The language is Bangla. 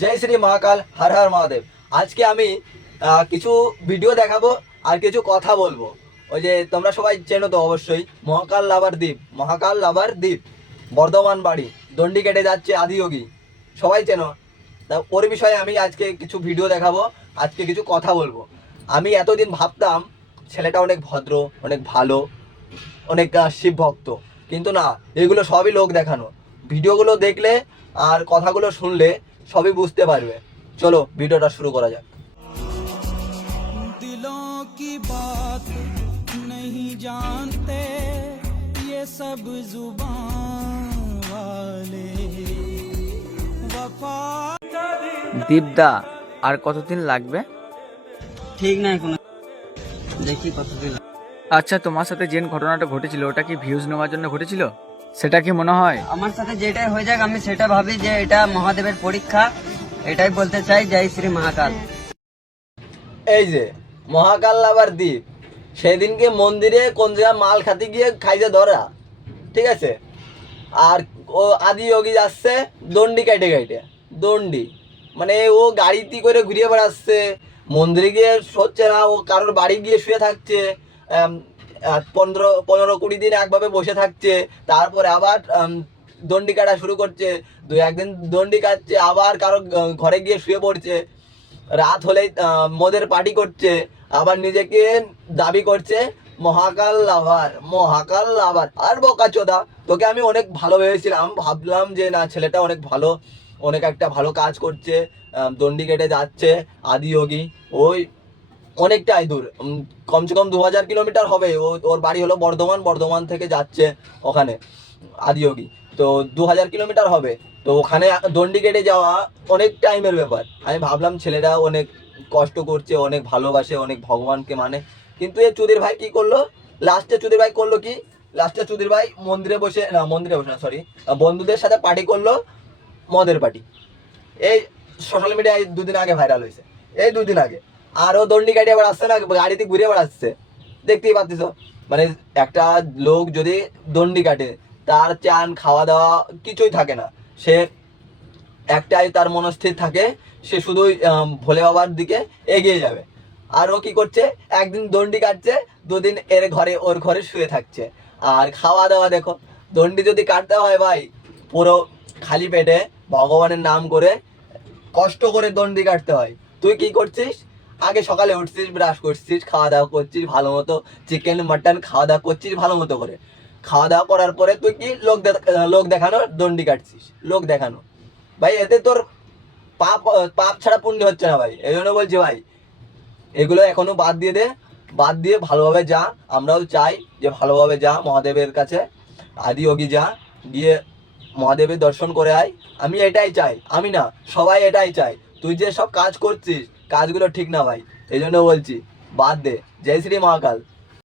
জয় শ্রী মহাকাল, হর হর মহাদেব। আজকে আমি কিছু ভিডিও দেখাবো আর কিছু কথা বলব। ওই যে তোমরা সবাই চেনো তো অবশ্যই, মহাকাল লাভার দ্বীপ, মহাকাল লাভার দ্বীপ, বর্ধমান বাড়ি, দণ্ডি কেটে যাচ্ছে আদিয়োগী। সবাই চেনো? তা ওর বিষয়ে আমি আজকে কিছু ভিডিও দেখাবো, আজকে কিছু কথা বলব। আমি এতদিন ভাবতাম, ছেলেটা অনেক ভদ্র, অনেক ভালো, অনেক শিব ভক্ত। কিন্তু না, এগুলো সবই লোক দেখানো। ভিডিওগুলো দেখলে আর কথাগুলো শুনলে সবই বুঝতে পারবে চলো ভিডিওটা শুরু করা যাক दिलों की बात नहीं जानते ये सब जुबान वाले वफा দীপদা আর কতদিন লাগবে ঠিক নাই কোনো দেখি কতদিন লাগে। আচ্ছা তোমার সাথে যে ঘটনাটা ঘটেছিল ওটা কি ভিউজ নেওয়ার জন্য ঘটেছিল সেটা কি মনে হয়? আমার সাথে যেটাই হয়ে যাক আমি সেটা ভাবি যে এটা মহাদেবের পরীক্ষা। এটাই বলতে চাই জয় শ্রী মহাকাল। এই যে মহাকাল আবার দ্বীপ। সেদিনকে মন্দিরে কোন জায়গায় মাল খাতে গিয়ে খাইছে ধরা। ঠিক আছে? আর ও আদি যোগী যাচ্ছে দণ্ডি কেটে কেটে দণ্ডি। মানে ও গাড়িতে করে ঘুরিয়ে বেড়াচ্ছে মন্দিরে গিয়ে হচ্ছে না ও কারোর বাড়ি গিয়ে শুয়ে থাকছে পনেরো পনেরো কুড়ি দিন একভাবে বসে থাকছে, তারপরে আবার দণ্ডি কাটা শুরু করছে দু একদিন দণ্ডি কাটছে, আবার কারও ঘরে গিয়ে শুয়ে পড়ছে, রাত হলেই মদের পার্টি করছে, আবার নিজেকে দাবি করছে, মহাকাল লাভার মহাকাল লাভার, আর বোকা চোদা, তোকে আমি অনেক ভালো ভেবেছিলাম ভাবলাম যে না, ছেলেটা অনেক ভালো, অনেক একটা ভালো কাজ করছে দণ্ডি কেটে যাচ্ছে আদিযোগী ওই অনেকটাই দূর। কমসে কম দু হাজার কিলোমিটার হবে। ওর বাড়ি হলো বর্ধমান বর্ধমান থেকে যাচ্ছে ওখানে, আদিযোগী। তো দু হাজার কিলোমিটার হবে। তো ওখানে দণ্ডি কেটে যাওয়া অনেক টাইমের ব্যাপার। আমি ভাবলাম ছেলেরা অনেক কষ্ট করছে, অনেক ভালোবাসে, অনেক ভগবানকে মানে। কিন্তু এই চুদির ভাই কি করল? লাস্টে চুদির ভাই করল কি? লাস্টে চুদির ভাই মন্দিরে বসে, না, মন্দিরে বসে না সরি বন্ধুদের সাথে পার্টি করল মদের পার্টি এই সোশ্যাল মিডিয়ায় দুদিন আগে ভাইরাল হয়েছে। এই দুদিন আগে। আরও দণ্ডি কাটিয়ে আসছে না, গাড়িতে ঘুরে আবার আসছে। দেখতেই পাচ্ছিস মানে একটা লোক যদি দণ্ডি কাটে, তার চান, খাওয়া দাওয়া কিছুই থাকে না। সে একটাই তার মনস্থির থাকে, সে শুধুই ভোলে বাবার দিকে এগিয়ে যাবে। আর ও কি করছে? একদিন দণ্ডি কাটছে, দুদিন এর ঘরে, ওর ঘরে শুয়ে থাকছে। আর খাওয়া দাওয়া দেখো, দণ্ডি যদি কাটতে হয় ভাই, পুরো খালি পেটে ভগবানের নাম করে কষ্ট করে দণ্ডি কাটতে হয়। তুই কি করছিস? আগে সকালে উঠছিস ব্রাশ করছিস খাওয়া দাওয়া করছিস ভালো মতো চিকেন মাটন খাওয়া দাওয়া করছিস ভালো মতো করে। খাওয়া দাওয়া করার পরে তুই কি লোক লোক দেখানো দণ্ডি কাটছিস? লোক দেখানো। ভাই, এতে তোর পাপ পাপ ছাড়া পুণ্য হচ্ছে না ভাই। এই জন্য বলছি ভাই, এগুলো এখনও বাদ দিয়ে দে। বাদ দিয়ে ভালোভাবে যা, আমরাও চাই যে ভালোভাবে যা, মহাদেবের কাছে। আদিযোগী যা, গিয়ে মহাদেবের দর্শন করে আয়। আমি এটাই চাই, আমি না, সবাই এটাই চাই তুই যে সব কাজ করছিস কাজগুলো ঠিক না ভাই এই জন্য বলছি বাদ দে জয় শ্রী মহাকাল।